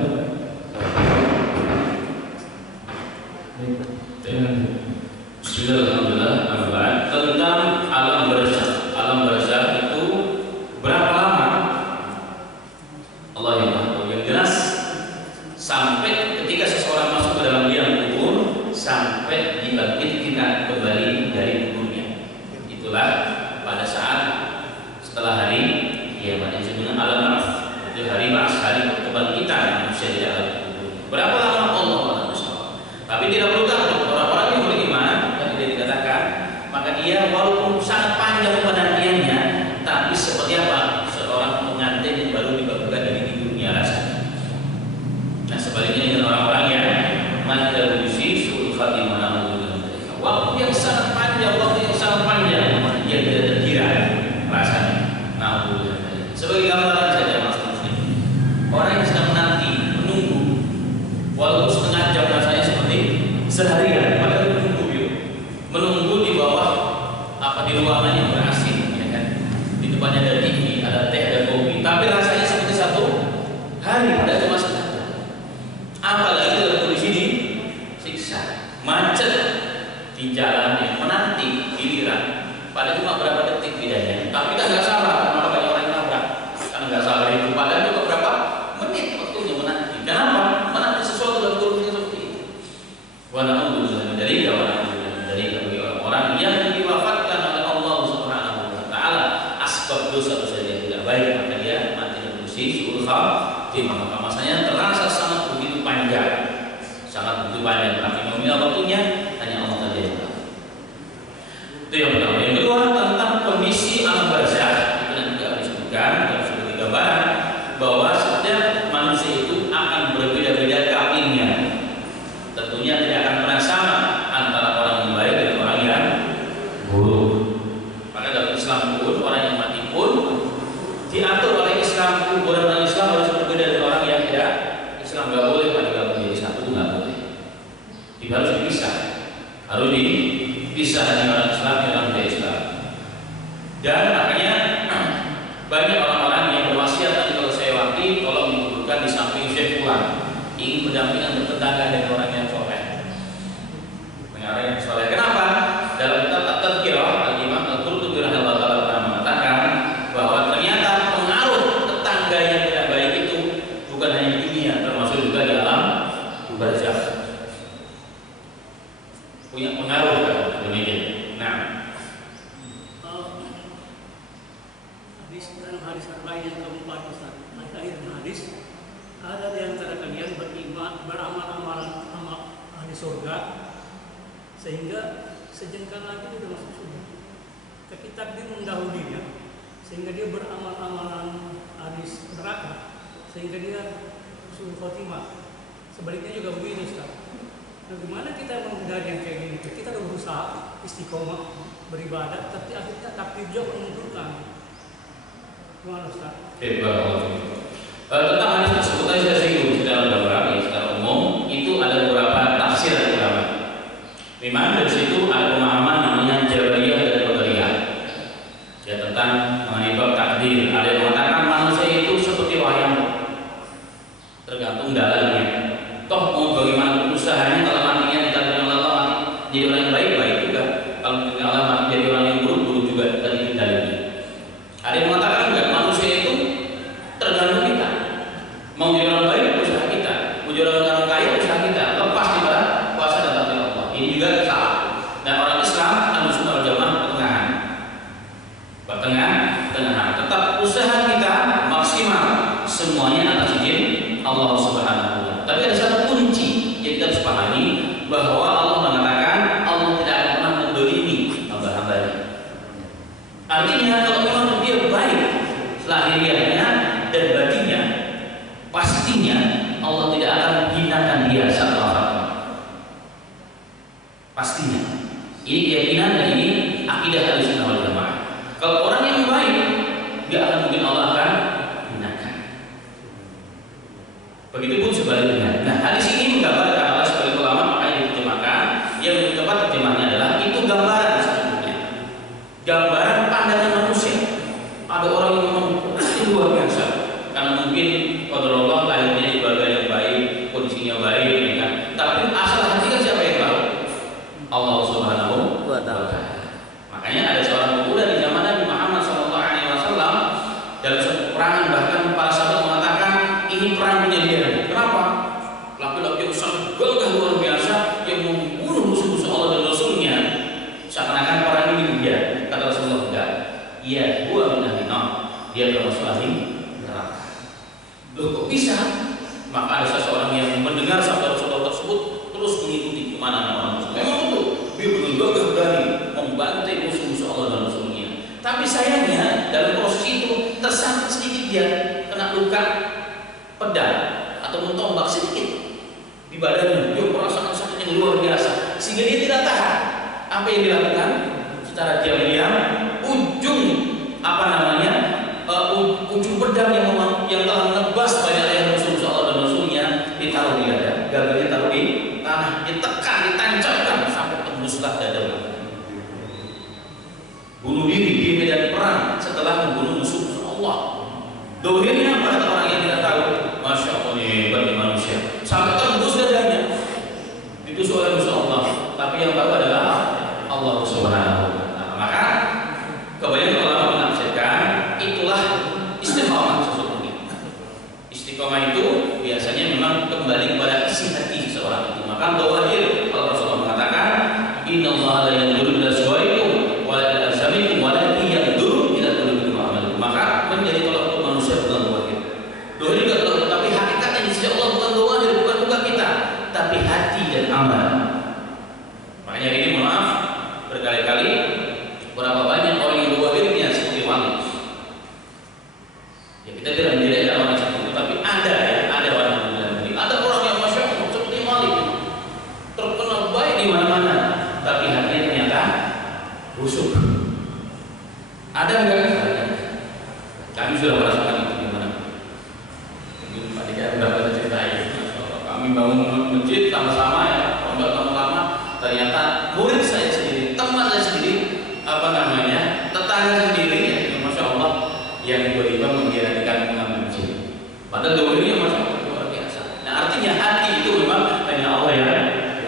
Alhamdulillah, tentang alam barzakh. Alam barzakh itu berapa lama? Allah yang tahu. Yang jelas sampai ketika seseorang masuk ke dalam liang kubur sampai dibangkitkan kembali dari kuburnya. Itulah pada saat setelah hari kiamat yang disebut alam ba'ts. Itu hari ba'ts, hari kebangkitan manusia di alam kubur. Berapa lama Allah tahu. Tapi tidak perlu takut. Orang-orang yang beriman dan tidak dikatakan, maka dia walaupun sangat panjang penantiannya, tapi seperti apa? Seorang pengantin yang baru dibangunkan dari tidurnya rasanya. Nah sebaliknya dengan orang-orang yang mati usi suul khatimah, waktu yang sangat panjang, yang tidak terkira rasanya. Nah, sebagai gambaran saja Mas Muslim, orang yang sedang menanti, menunggu, walaupun setengah jam rasanya seperti seharian, padahal menunggu di bawah di ruangan yang ber-AC, ya kan? Di depannya ada TV, ada teh, ada kopi, tapi rasanya seperti satu hari, padahal cuma setengah jam. Apalagi dalam kondisi disiksa, macet di jalan yang menanti giliran, padahal cuma berapa detik bedanya. Tapi kan nggak salah, kenapa banyak orang yang nabrak? Karena nggak salah itu, padahal cuma berapa menit waktunya menanti. Kenapa? Menanti sesuatu dalam kondisi seperti itu. Wa na'udzubillah dari orang-orang yang diwafatkan oleh Allah Subhanahu wa Ta'ala asbab dosa-dosa yang tidak baik, maka dia mati dalam kondisi suul khatimah. Maka masanya terasa sangat begitu panjang, tapi nominal waktunya hanya Allah saja yang tahu. Itu yang pertama. Yang kedua tentang kondisi alam barzakh, itu nanti akan disebutkan dalam sebuah gambaran bahwa setiap manusia itu akan berbeda-beda kainnya. Tentunya harus dipisah. Harus dipisah dari orang Islam dan orang tidak Islam. Dan makanya banyak orang-orang yang berwasiat tadi kalau saya wakil tolong dikuburkan di samping Syekh Fulan, ingin berdampingan bertetangga dengan orang yang soleh. Orang yang soleh. Kenapa? Dalam kitab At-Tadhkirah Al-Imam Al-Qurtubi rahimahullah taala pernah mengatakan bahwa ternyata pengaruh tetangga yang tidak baik itu bukan hanya di dunia, termasuk juga di alam barzakh. Punya pengaruh kan demikian. Nah, dalam hadis arba'in yang keempat Ustaz, akhir hadis ada di antara kalian beramal-amalan ahli surga sehingga sejengkal lagi dia sudah masuk surga. Tapi takdir mendahulunya sehingga dia beramal-amalan ahli neraka sehingga dia husnul khotimah. Sebaliknya juga begini Ustaz. Nah, gimana kita menghindari yang kayak gini? Kita udah berusaha istiqomah beribadah, tapi akhirnya takdir juga menentukan. Gimana Ustaz? Tentang hadis tersebut tadi saya singgung secara beberapa, secara umum itu ada beberapa tafsir dari ulama. Memang dari situ ada pemahaman namanya Jabariyah dan Qadariyah. Ya tentang mengenai bab takdir. Ada yang mengatakan manusia itu seperti wayang, tergantung dalamnya. Toh mau bagaimana usahanya kalau nantinya ditakdirkan Allah mati jadi orang yang baik juga. Kalau ditakdirkan Allah mati jadi orang yang buruk juga tadi dalamnya. Ada yang mengatakan enggak, manusia itu tergantung kita. Mau jadi orang baik usaha kita, mau jadi orang kaya usaha kita. Lepas daripada kuasa dan takdir Allah. Ini juga salah. Dan orang Islam Ahlussunnah wal Jamaah pertengahan. Tetap usaha kita maksimal. Semuanya atas izin Allah Subhanahu wa taala. Tapi ada satu kunci yang kita harus pahami bahwa Allah mengatakan Allah tidak akan pernah mendolimi hamba-hambanya. Artinya kalau memang dia baik lahiriahnya dan batinnya, pastinya Allah tidak akan hinakan dia saat wafatnya. Pastinya. Ini keyakinan dan ini akidah Ahlussunnah wal Jamaah. Kalau orang yang baik, tidak akan mungkin Allah akan hinakan. Begitupun sebaliknya. Nah, hadis ini menggambarkan Allah sebagai ulama, makanya diterjemahkan. Yang lebih tepat terjemahnya adalah itu gambaran sebetulnya. Gambaran pandangan manusia. Ada orang yang memang luar biasa. Karena mungkin qadarullah lahirnya di keluarga yang baik, kondisinya baik, ya kan? Tapi asal hati kan siapa yang tahu? Allah Subhanahu wa taala. Makanya ada seorang pemuda di zaman Nabi Muhammad SAW dalam suatu peperangan, bahkan para sahabat mengatakan ini perang penyediaan. Kenapa? Laki-laki yang sangat gagah luar biasa yang membunuh musuh-musuh Allah dan Rasulnya. Seakan-akan perang ini dia. Kata Rasulullah enggak. Iya, gua min ahli nar. Dia termasuk ahli neraka. Loh kok bisa? Maka ada seseorang yang mendengar sabda Rasulullah tersebut terus mengikuti kemana orang tersebut. Memang betul, dia betul gagah berani membantai musuh-musuh Allah dan Rasulnya. Tapi sayangnya dalam proses itu tersangkut sedikit dia kena luka pedang atau mentombak sedikit di badannya. Dia merasakan sakit yang luar biasa sehingga dia tidak tahan. Apa yang dilakukan? Secara diam-diam ujung ujung pedang yang telah menebas banyak leher musuh Allah dan Rasulnya ditaruh di dada, gagalnya taruh di tanah, ditekan, ditancapkan sampai tembuslah dada. Bunuh diri di medan perang setelah membunuh musuh Allah. Dohirnya apa kata orang yang tidak tahu? Masya Allah, hebat di manusia. Sampai tembus dadanya, ditusuk oleh musuh Allah. Tapi yang tahu adalah Allah Subhanahu wa taala. Maka kebanyakan ulama menafsirkan itulah istiqomah sesungguhnya. Istiqomah itu biasanya memang kembali kepada isi hati seseorang itu. Maka dohir kalau Rasulullah mengatakan innallaha la yanzuru ila suwaikum wa la ila ajsamikum walakin yanzuru ila qulubikum wa a'malikum. Maka menjadi tolak ukur manusia bukan dohir. Dohir juga dohir, tapi hakikatnya di sisi Allah bukan dohir, bukan juga kita, tapi hati dan amal. Makanya ini maaf berkali-kali berapa banyak orang yang dohirnya seperti wali. Ya kita tidak menjadikan orang seperti itu, tapi ada orang yang bilang begini. Ada orang yang masya Allah seperti wali, terkenal baik di mana-mana, tapi hatinya ternyata busuk. Ada enggak? Kami sudah merasakan itu di mana? Mungkin Pak Dika sudah pernah ceritain. Kami bangun masjid sama-sama ya, pondok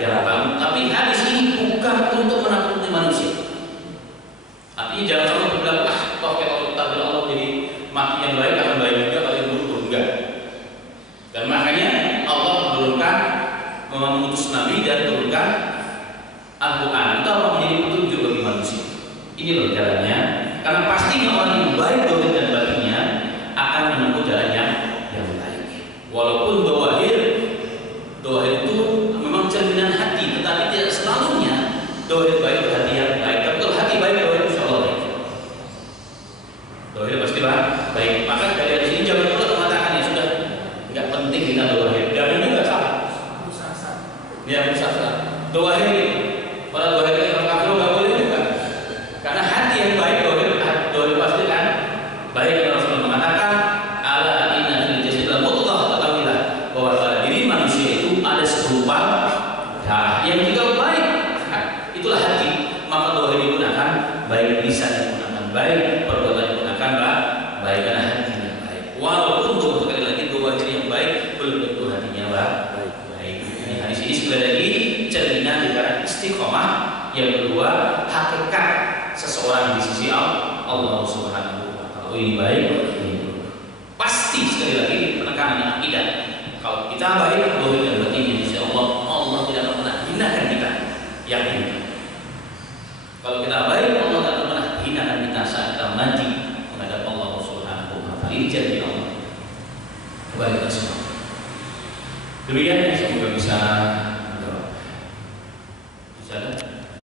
jarang banget. Tapi hadis ini bukan untuk menakuti manusia. Artinya jangan sampai bilang toh kalau takdir Allah jadi mati yang baik akan baik juga kalau yang buruk enggak. Dan makanya Allah menurunkan mengutus Nabi dan turunkan Al-Quran itu Allah menjadi petunjuk bagi manusia. Ini loh jalannya. Karena pastinya orang yang baik dohir dan batinnya akan menempuh jalan yang baik. Walaupun dohir itu memang cerminan hati, tetapi tidak selalunya dohir baik hati yang baik. Tapi kalau hati baik, dohir insya Allah baik. Dohir pasti baik. Maka dari sini jangan pula mengatakan ya sudah nggak penting kita dohir. Jangan juga salah. Ya musafir. Dohir pada dohir yang kafir nggak boleh juga. Karena hati yang baik dohir pasti kan baik. Rasulullah mengatakan ala inna fil jasadil mudghah, ketahuilah bahwa pada diri manusia itu ada segumpal darah yang jika baik itulah hati, maka dohir pun akan baik, lisan pun akan baik, perbuatan pun akan baik karena hatinya baik. Walaupun sekali lagi dohir yang baik belum tentu hatinya baik. Ini hadis ini sekali lagi cerminan dari istiqomah. Yang kedua, hakikat seseorang di sisi Allah Subhanahu wa taala. Ini baik, ini buruk. Pasti sekali lagi penekanan akidah. Kalau kita baik, dohir dan batin di sisi Allah, Allah tidak akan pernah hinakan kita. Yakin. Kalau kita baik, Allah tidak akan pernah hinakan kita saat kita mati menghadap Allah Subhanahu wa taala. Ini janji Allah. Kebaikan semua. Demikian, semoga bisa menjawab. Bisa.